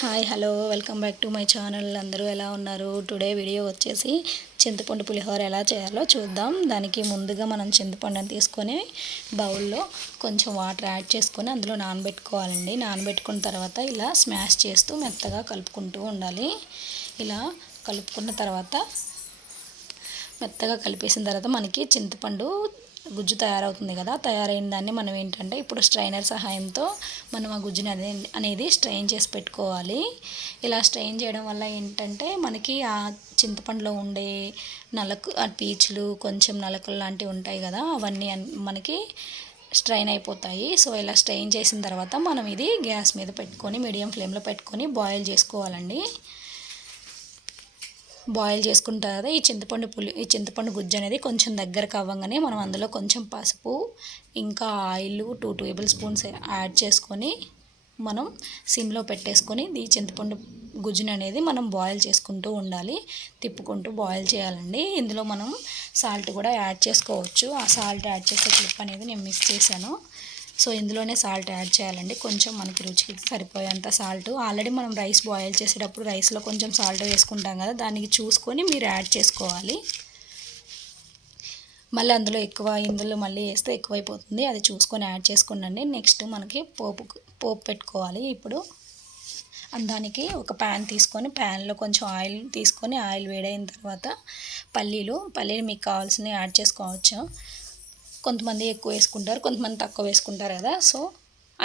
Hi hello welcome back to my channel. అందరూ ఎలా ఉన్నారు? టుడే వీడియో వచ్చేసి చింతపండు పులిహోర ఎలా చేయాలో చూద్దాం. దానికి ముందుగా మనం చింతపండుని తీసుకొని బౌల్లో కొంచెం వాటర్ యాడ్ చేసుకొని అందులో నానబెట్టుకోవాలండి. నానబెట్టుకున్న తర్వాత ఇలా స్మాష్ చేస్తూ మెత్తగా కలుపుకుంటూ ఉండాలి. ఇలా కలుపుకున్న తర్వాత మెత్తగా కలిపేసిన తర్వాత మనకి చింతపండు గుజ్జు తయారవుతుంది కదా. తయారైన దాన్ని మనం ఏంటంటే ఇప్పుడు స్ట్రైనర్ సహాయంతో మనం ఆ గుజ్జుని అనేది స్ట్రెయిన్ చేసి పెట్టుకోవాలి. ఇలా స్ట్రెయిన్ చేయడం వల్ల ఏంటంటే మనకి ఆ చింతపండులో ఉండే ఆ పీచులు కొంచెం నలకలు లాంటివి ఉంటాయి కదా, అవన్నీ మనకి స్ట్రెయిన్ అయిపోతాయి. సో ఇలా స్ట్రెయిన్ చేసిన తర్వాత మనం ఇది గ్యాస్ మీద పెట్టుకొని మీడియం ఫ్లేమ్లో పెట్టుకొని బాయిల్ చేసుకోవాలండి. బాయిల్ చేసుకున్న తర్వాత ఈ చింతపండు గుజ్జు అనేది కొంచెం దగ్గరకు అవ్వగానే మనం అందులో కొంచెం పసుపు ఇంకా ఆయిల్ 2 టేబుల్ స్పూన్స్ యాడ్ చేసుకొని మనం సిమ్లో పెట్టేసుకొని ఈ చింతపండు గుజ్జుని అనేది మనం బాయిల్ చేసుకుంటూ ఉండాలి. తిప్పుకుంటూ బాయిల్ చేయాలండి. ఇందులో మనం సాల్ట్ కూడా యాడ్ చేసుకోవచ్చు. ఆ సాల్ట్ యాడ్ చేసే క్లిప్ అనేది నేను మిస్ చేశాను. సో ఇందులోనే సాల్ట్ యాడ్ చేయాలండి. కొంచెం మనకి రుచికి సరిపోయేంత సాల్ట్. ఆల్రెడీ మనం రైస్ బాయిల్ చేసేటప్పుడు రైస్లో కొంచెం సాల్ట్ వేసుకుంటాం కదా, దానికి చూసుకొని మీరు యాడ్ చేసుకోవాలి. మళ్ళీ ఇందులో మళ్ళీ వేస్తే ఎక్కువైపోతుంది, అది చూసుకొని యాడ్ చేసుకోండి. నెక్స్ట్ మనకి పోపు పెట్టుకోవాలి. ఇప్పుడు దానికి ఒక ప్యాన్ తీసుకొని ప్యాన్లో కొంచెం ఆయిల్ తీసుకొని ఆయిల్ వేడైన తర్వాత పల్లీలు మీకు కావాల్సినవి యాడ్ చేసుకోవచ్చు. కొంతమంది ఎక్కువ వేసుకుంటారు, కొంతమంది తక్కువ వేసుకుంటారు కదా. సో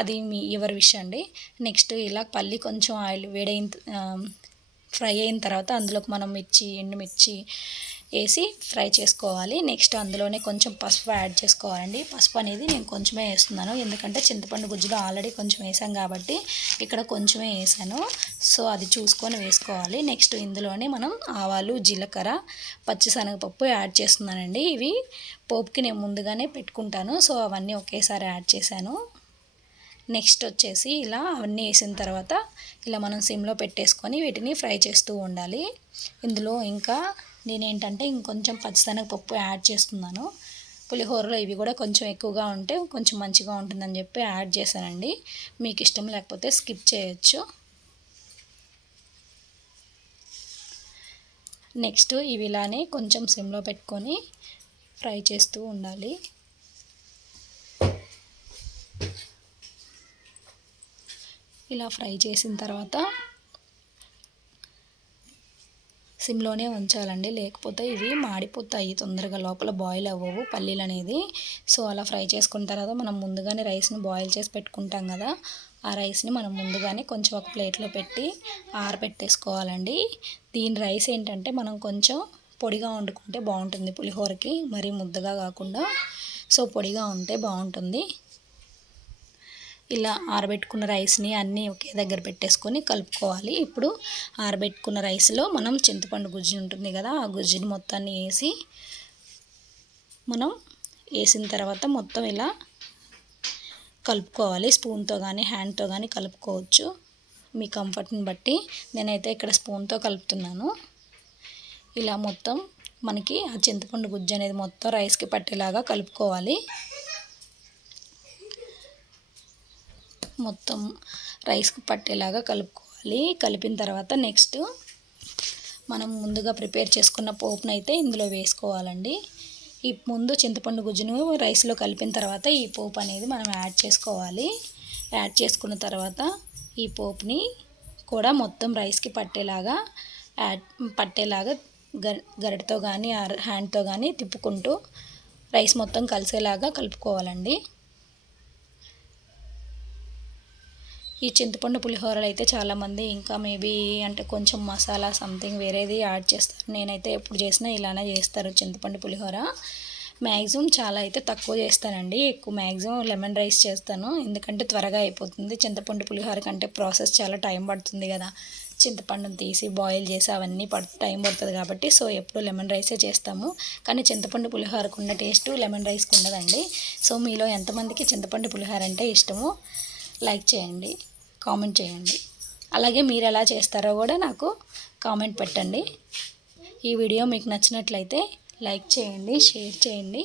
అది ఎవరి విషయం అండి. నెక్స్ట్ ఇలా పల్లి కొంచెం ఆయిల్ ఫ్రై అయిన తర్వాత అందులోకి మనం ఎండుమిర్చి వేసి ఫ్రై చేసుకోవాలి. నెక్స్ట్ అందులోనే కొంచెం పసుపు యాడ్ చేసుకోవాలండి. పసుపు అనేది నేను కొంచెమే వేస్తున్నాను, ఎందుకంటే చింతపండు గుజ్జులో ఆల్రెడీ కొంచెం వేసాం కాబట్టి ఇక్కడ కొంచెమే వేసాను. సో అది చూసుకొని వేసుకోవాలి. నెక్స్ట్ ఇందులోనే మనం ఆవాలు, జీలకర్ర, పచ్చిశనగపప్పు యాడ్ చేస్తున్నానండి. ఇవి పోపుకి నేను ముందుగానే పెట్టుకుంటాను, సో అవన్నీ ఒకేసారి యాడ్ చేశాను. నెక్స్ట్ వచ్చేసి ఇలా అవన్నీ వేసిన తర్వాత ఇలా మనం సిమ్లో పెట్టేసుకొని వీటిని ఫ్రై చేస్తూ ఉండాలి. ఇందులో ఇంకా నేనేంటంటే ఇంకొంచెం పచ్చిశనగపప్పు యాడ్ చేస్తున్నాను. పులిహోరలో ఇవి కూడా కొంచెం ఎక్కువగా ఉంటే కొంచెం మంచిగా ఉంటుందని చెప్పి యాడ్ చేశానండి. మీకు ఇష్టం లేకపోతే స్కిప్ చేయొచ్చు. నెక్స్ట్ ఇవి ఇలానే కొంచెం సిమ్లో పెట్టుకొని ఫ్రై చేస్తూ ఉండాలి. ఇలా ఫ్రై చేసిన తర్వాత సిమ్లోనే ఉంచాలండి, లేకపోతే ఇవి మాడిపోతాయి, తొందరగా లోపల బాయిల్ అవ్వవు పల్లీలు అనేది. సో అలా ఫ్రై చేసుకున్న తర్వాత మనం ముందుగానే రైస్ని బాయిల్ చేసి పెట్టుకుంటాం కదా, ఆ రైస్ని మనం ముందుగానే కొంచెం ఒక ప్లేట్లో పెట్టి ఆరబెట్టేసుకోవాలండి. దీని రైస్ ఏంటంటే మనం కొంచెం పొడిగా వండుకుంటే బాగుంటుంది పులిహోరకి, మరీ ముద్దగా కాకుండా. సో పొడిగా ఉంటే బాగుంటుంది. ఇలా ఆరబెట్టుకున్న రైస్ని అన్నీ ఒకే దగ్గర పెట్టేసుకొని కలుపుకోవాలి. ఇప్పుడు ఆరబెట్టుకున్న రైస్లో మనం చింతపండు గుజ్జు ఉంటుంది కదా, ఆ గుజ్జుని మొత్తాన్ని వేసిన తర్వాత మొత్తం ఇలా కలుపుకోవాలి. స్పూన్తో కానీ హ్యాండ్తో కానీ కలుపుకోవచ్చు, మీ కంఫర్ట్ని బట్టి. నేనైతే ఇక్కడ స్పూన్తో కలుపుతున్నాను. ఇలా మొత్తం మనకి ఆ చింతపండు గుజ్జు అనేది మొత్తం రైస్కి పట్టేలాగా కలుపుకోవాలి. మొత్తం రైస్కి పట్టేలాగా కలుపుకోవాలి. కలిపిన తర్వాత నెక్స్ట్ మనం ముందుగా ప్రిపేర్ చేసుకున్న పోపును అయితే ఇందులో వేసుకోవాలండి. ఈ ముందు చింతపండు గుజ్జును రైస్లో కలిపిన తర్వాత ఈ పోపు అనేది మనం యాడ్ చేసుకోవాలి. యాడ్ చేసుకున్న తర్వాత ఈ పోపుని కూడా మొత్తం రైస్కి పట్టేలాగా గరిటతో కానీ హ్యాండ్తో కానీ తిప్పుకుంటూ రైస్ మొత్తం కలిసేలాగా కలుపుకోవాలండి. ఈ చింతపండు పులిహోరలు అయితే చాలామంది ఇంకా మేబీ అంటే కొంచెం మసాలా సంథింగ్ వేరేది యాడ్ చేస్తారు. నేనైతే ఎప్పుడు చేసినా ఇలానే చేస్తారు చింతపండు పులిహోర. మ్యాక్సిమం చాలా అయితే తక్కువ చేస్తానండి, ఎక్కువ మ్యాక్సిమం లెమన్ రైస్ చేస్తాను, ఎందుకంటే త్వరగా అయిపోతుంది. చింతపండు పులిహోర కంటే ప్రాసెస్ చాలా టైం పడుతుంది కదా, చింతపండుని తీసి బాయిల్ చేసి అవన్నీ టైం పడుతుంది కాబట్టి. సో ఎప్పుడు లెమన్ రైసే చేస్తాము, కానీ చింతపండు పులిహోరకు ఉన్న టేస్ట్ లెమన్ రైస్కి ఉండదండి. సో మీలో ఎంతమందికి చింతపండు పులిహోర అంటే ఇష్టమో లైక్ చేయండి, కామెంట్ చేయండి. అలాగే మీరు ఎలా చేస్తారో కూడా నాకు కామెంట్ పెట్టండి. ఈ వీడియో మీకు నచ్చినట్లయితే లైక్ చేయండి, షేర్ చేయండి,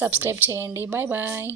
సబ్స్క్రైబ్ చేయండి. Bye bye.